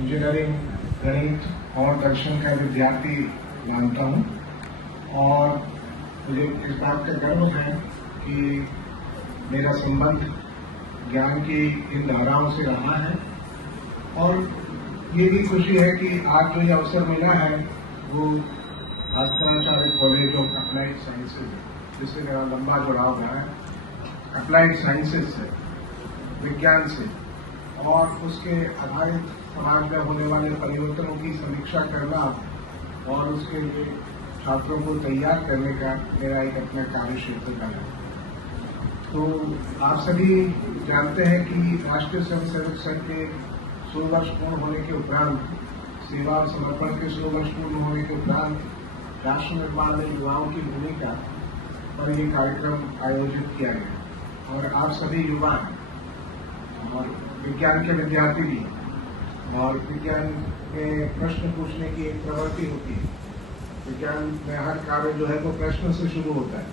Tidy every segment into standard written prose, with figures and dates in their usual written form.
Engineering, गणित और दर्शन का विद्यार्थी मानता हूँ और मुझे इस बात का गर्व है कि मेरा संबंध ज्ञान की इन धाराओं से रहा है और ये भी खुशी है कि आज जो ये अवसर मिला है वो Bhaskaracharya college of applied sciences, जिससे मेरा लंबा जुड़ाव रहा है, अप्लाइड साइंसेज से, विज्ञान से, और उसके आधारित समाज में होने वाले परिवर्तनों की समीक्षा करना और उसके लिए छात्रों को तैयार करने का मेरा एक अपना कार्य क्षेत्र का है। तो आप सभी जानते हैं कि राष्ट्रीय स्वयंसेवक संघ के 100 वर्ष पूर्ण होने के उपरांत, सेवा और समर्पण के 100 वर्ष पूर्ण होने के उपरांत राष्ट्र निर्माण में युवाओं की भूमिका पर यह कार्यक्रम आयोजित किया गया और आप सभी युवा और विज्ञान के विद्यार्थी भी, और विज्ञान में प्रश्न पूछने की एक प्रवृत्ति होती है। विज्ञान में हर कार्य जो है वो प्रश्न से शुरू होता है,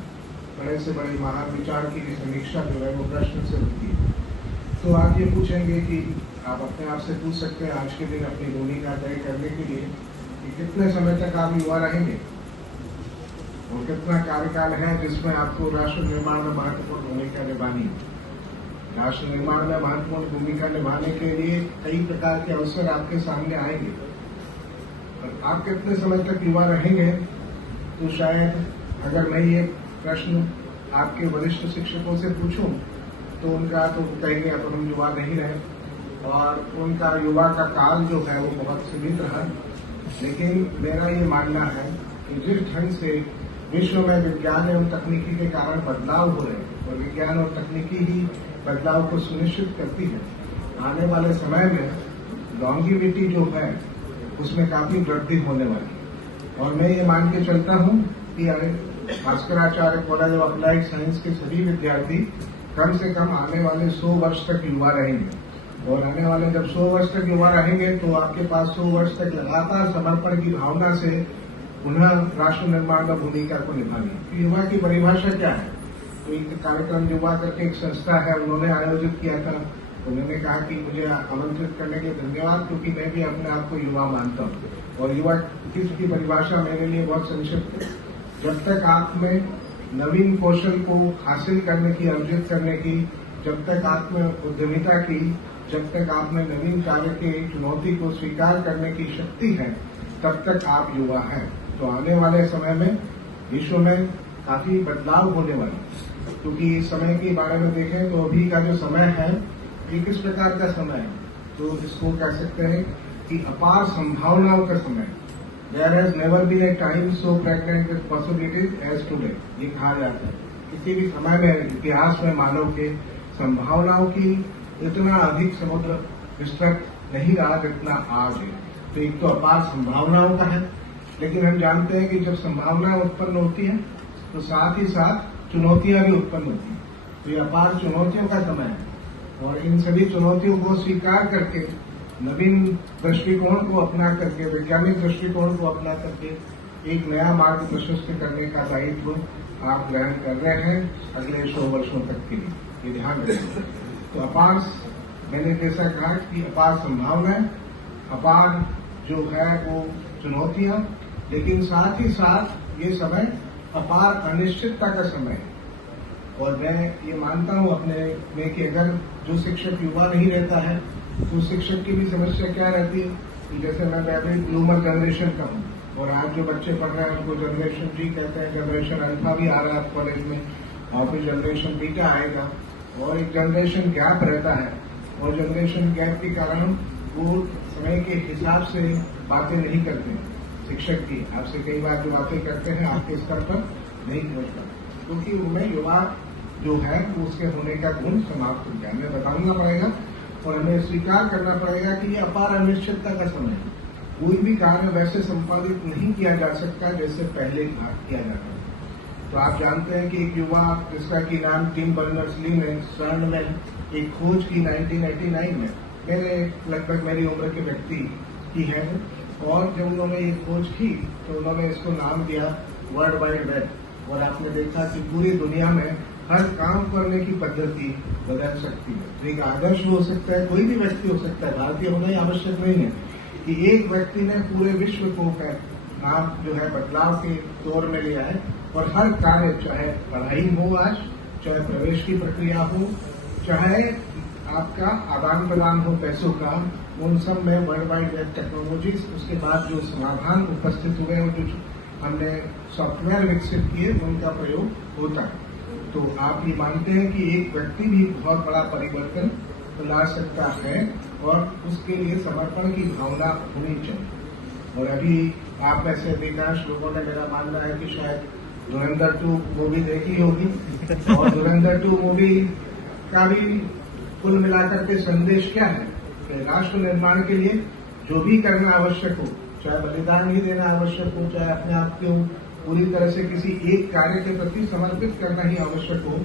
बड़े से बड़े महान विचार की समीक्षा जो है वो प्रश्न से होती है। तो आप ये पूछेंगे कि आप अपने आप से पूछ सकते हैं आज के दिन अपनी भूमिका तय करने के लिए कि कितने समय तक आप युवा रहेंगे और कितना कार्यकाल है जिसमें आपको राष्ट्र निर्माण में महत्वपूर्ण भूमिका निभानी है। राष्ट्र निर्माण में महत्वपूर्ण भूमिका निभाने के लिए कई प्रकार के अवसर आपके सामने आएंगे, और आप कितने समय तक युवा रहेंगे, तो शायद अगर मैं ये प्रश्न आपके वरिष्ठ शिक्षकों से पूछूं तो उनका तो कहेंगे अब हम युवा नहीं रहे, और उनका युवा का काल जो है वो बहुत सीमित रहा। लेकिन मेरा ये मानना है कि जिस ढंग से विश्व में विज्ञान एवं तकनीकी के कारण बदलाव हो रहे हैं, और विज्ञान और तकनीकी ही बदलाव को सुनिश्चित करती है, आने वाले समय में लॉन्गिविटी जो है उसमें काफी वृद्धि होने वाली है। और मैं ये मान के चलता हूँ कि Bhaskaracharya college of applied science के सभी विद्यार्थी कम से कम आने वाले 100 वर्ष तक युवा रहेंगे, और आने वाले जब 100 वर्ष तक युवा रहेंगे तो आपके पास 100 वर्ष तक लगातार समर्पण की भावना से पुनः राष्ट्र निर्माण में भूमिका को निभानी है। तो युवा की परिभाषा क्या है? तो एक कार्यक्रम युवा करके एक संस्था है, उन्होंने आयोजित किया था। उन्होंने कहा कि मुझे आमंत्रित करने के धन्यवाद, क्योंकि मैं भी अपने आप को युवा मानता हूँ। और युवा की परिभाषा मेरे लिए बहुत संक्षिप्त है। जब तक आप में नवीन कौशल को हासिल करने की, अर्जित करने की, जब तक आप में उद्यमिता की, जब तक आप में नवीन कार्य की चुनौती को स्वीकार करने की शक्ति है, तब तक आप युवा हैं। तो आने वाले समय में विश्व में काफी बदलाव होने वाला, क्योंकि इस समय के बारे में देखें तो अभी का जो समय है ये किस प्रकार का समय है, तो इसको कह सकते हैं कि अपार संभावनाओं का समय। There has never been a time so pregnant with possibilities as today, ये कहा जाता है। किसी भी समय में इतिहास में मानव के संभावनाओं की इतना अधिक समुद्र विस्तृत नहीं रहा जितना आज है। तो एक तो अपार संभावनाओं का है, लेकिन हम जानते हैं कि जब संभावनाएं उत्पन्न होती हैं तो साथ ही साथ चुनौतियां भी उत्पन्न होती हैं। तो ये अपार चुनौतियों का समय है, और इन सभी चुनौतियों को स्वीकार करके, नवीन दृष्टिकोण को अपना करके, वैज्ञानिक दृष्टिकोण को अपना करके एक नया मार्ग प्रशस्त करने का दायित्व आप ग्रहण कर रहे हैं अगले 100 वर्षों तक के लिए, ये ध्यान रखें। तो अपार, मैंने जैसा कहा कि अपार संभावनाएं, अपार जो है वो चुनौतियां, लेकिन साथ ही साथ ये समय अपार अनिश्चितता का समय है। और मैं ये मानता हूं अपने में कि अगर जो शिक्षक युवा नहीं रहता है तो शिक्षक की भी समस्या क्या रहती है कि जैसे मैं बेबी ब्लूमर जनरेशन का हूँ, और आज जो बच्चे पढ़ रहे हैं उनको जनरेशन जी कहते हैं, जनरेशन अल्फा भी आ रहा है कॉलेज में, और फिर जनरेशन बीटा आएगा, और एक जनरेशन गैप रहता है। और जनरेशन गैप के कारण वो समय के हिसाब से बातें नहीं करते हैं। शिक्षक की आपसे कई बार जो बातें करते हैं आपके स्तर पर नहीं पहुंच पाते, क्योंकि उनमें युवा जो है उसके होने का गुण समाप्त हो गया। हमें बताना पड़ेगा और हमें स्वीकार करना पड़ेगा कि ये अपार अनिश्चितता का समय है। कोई भी कार्य वैसे संपादित नहीं किया जा सकता जैसे पहले किया जाता है। तो आप जानते हैं कि एक युवा जिसका कि नाम टिम बर्नर्स-ली ने स्वर्ण में एक खोज की 1989 में, मेरे लगभग मेरी उम्र के व्यक्ति की है, और जब उन्होंने ये खोज की तो उन्होंने इसको नाम दिया वर्ल्ड वाइड वेब। और आपने देखा कि पूरी दुनिया में हर काम करने की पद्धति बदल सकती है। एक आदर्श हो सकता है, कोई भी व्यक्ति हो सकता है, भारतीय होना ही आवश्यक नहीं है, कि एक व्यक्ति ने पूरे विश्व को नाम जो है बदलाव के दौर में लिया है और हर कार्य, चाहे पढ़ाई हो आज, चाहे प्रवेश की प्रक्रिया हो, चाहे आपका आदान प्रदान हो पैसों का, उन सब में वर्ल्ड वाइड वेब टेक्नोलॉजीज, उसके बाद जो समाधान उपस्थित हुए और जो हमने सॉफ्टवेयर विकसित किए उनका प्रयोग होता है। तो आप ये मानते हैं कि एक व्यक्ति भी बहुत बड़ा परिवर्तन ला सकता है और उसके लिए समर्पण की भावना होनी चाहिए। और अभी आप में से अधिकांश लोगों ने, मेरा मानना है कि शायद धुरंधर 2 मूवी देखी होगी और धुरंधर 2 मूवी का भी कुल मिलाकर के संदेश क्या है कि राष्ट्र निर्माण के लिए जो भी करना आवश्यक हो, चाहे बलिदान ही देना आवश्यक हो, चाहे अपने आप को पूरी तरह से किसी एक कार्य के प्रति समर्पित करना ही आवश्यक हो,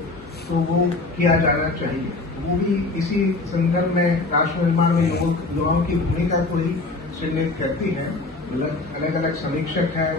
तो वो किया जाना चाहिए। वो भी इसी संदर्भ में राष्ट्र निर्माण में युवाओं की भूमिका को ही चिन्हित करती है। अलग अलग समीक्षक हैं,